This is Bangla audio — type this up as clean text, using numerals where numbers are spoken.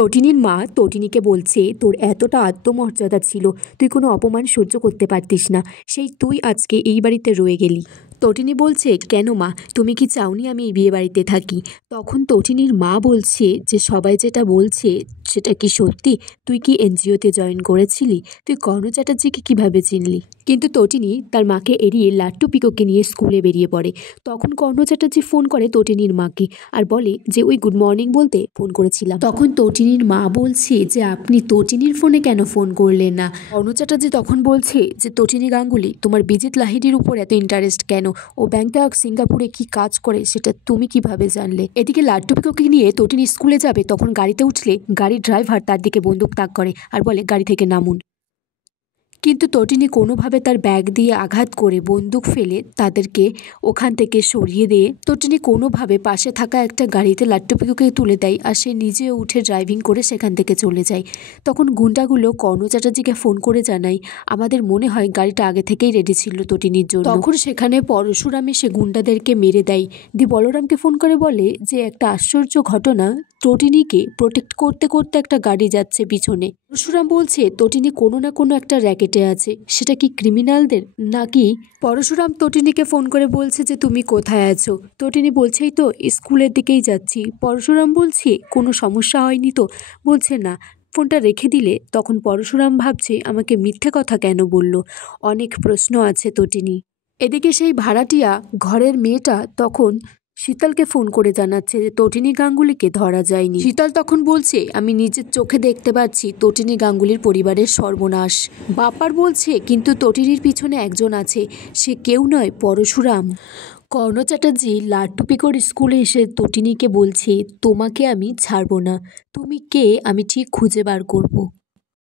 তটিনীর মা তটিনীকে বলছে, তোর এতটা আত্মমর্যাদা ছিল, তুই কোনো অপমান সহ্য করতে পারতিস না, সেই তুই আজকে এই বাড়িতে রয়ে গেলি। তটিনী বলছে, কেন মা, তুমি কি চাওনি আমি এই বিয়ে বাড়িতে থাকি? তখন তটিনীর মা বলছে যে সবাই যেটা বলছে সেটা কি সত্যি? তুই কি এনজিওতে জয়েন করেছিলি? তুই কর্ণ চ্যাটার্জিকে কীভাবে চিনলি? কিন্তু তটিনী তার মাকে এড়িয়ে লাট্টু পিকোকে নিয়ে স্কুলে বেরিয়ে পড়ে। তখন কর্ণ চ্যাটার্জি ফোন করে তটিনীর মাকে আর বলে যে ওই গুড মর্নিং বলতে ফোন করেছিলাম। তখন তটিনীর মা বলছে যে আপনি তটিনীর ফোনে কেন ফোন করলেন না? কর্ণ চ্যাটার্জি তখন বলছে যে তটিনী গাঙ্গুলি, তোমার বিজিত লাহিড়ির উপর এত ইন্টারেস্ট কেন? ও ব্যাংকক সিঙ্গাপুরে কি কাজ করে সেটা তুমি কিভাবে জানলে? এদিকে লাট্টু পিকোকে নিয়ে তটিনী স্কুলে যাবে, তখন গাড়িতে উঠলে গাড়ির ড্রাইভার তার দিকে বন্দুক তাক করে আর বলে গাড়ি থেকে নামুন। কিন্তু তটিনী কোনোভাবে তার ব্যাগ দিয়ে আঘাত করে বন্দুক ফেলে তাদেরকে ওখান থেকে সরিয়ে দিয়ে তটিনী কোনোভাবে পাশে থাকা একটা গাড়িতে লাট্টু পিকুকে তুলে দেয় আর সে নিজেও উঠে ড্রাইভিং করে সেখান থেকে চলে যায়। তখন গুন্ডাগুলো কর্ণ চ্যাটার্জিকে ফোন করে জানায়, আমাদের মনে হয় গাড়িটা আগে থেকেই রেডি ছিল তটিনীর জন্য। তখন সেখানে পরশুরাম এসে গুন্ডাদেরকে মেরে দেয়। বলরামকে ফোন করে বলে যে একটা আশ্চর্য ঘটনা, তটিনীকে প্রোটেক্ট করতে করতে একটা গাড়ি যাচ্ছে পিছনে। পরশুরাম বলছে তটিনী কোনো না কোনো একটা র্যাকেটে আছে, সেটা কি ক্রিমিনালদের নাকি? পরশুরাম তটিনীকে ফোন করে বলছে যে তুমি কোথায় আছো? তটিনী বলছেই তো স্কুলের দিকেই যাচ্ছি। পরশুরাম বলছে কোনো সমস্যা হয়নি তো? বলছে না। ফোনটা রেখে দিলে তখন পরশুরাম ভাবছে আমাকে মিথ্যে কথা কেন বলল, অনেক প্রশ্ন আছে তটিনী। এদিকে সেই ভাড়াটিয়া ঘরের মেয়েটা তখন শীতলকে ফোন করে জানাচ্ছে যে তটিনী গাঙ্গুলিকে ধরা যায়নি। শীতল তখন বলছে আমি নিজের চোখে দেখতে পাচ্ছি তটিনী গাঙ্গুলির পরিবারের সর্বনাশ। বাপার বলছে কিন্তু তটিনীর পিছনে একজন আছে, সে কেউ নয় পরশুরাম। কর্ণ চ্যাটার্জি লাট্টু পিকোর স্কুলে এসে তটিনীকে বলছে তোমাকে আমি ছাড়বো না, তুমি কে আমি ঠিক খুঁজে বার করব।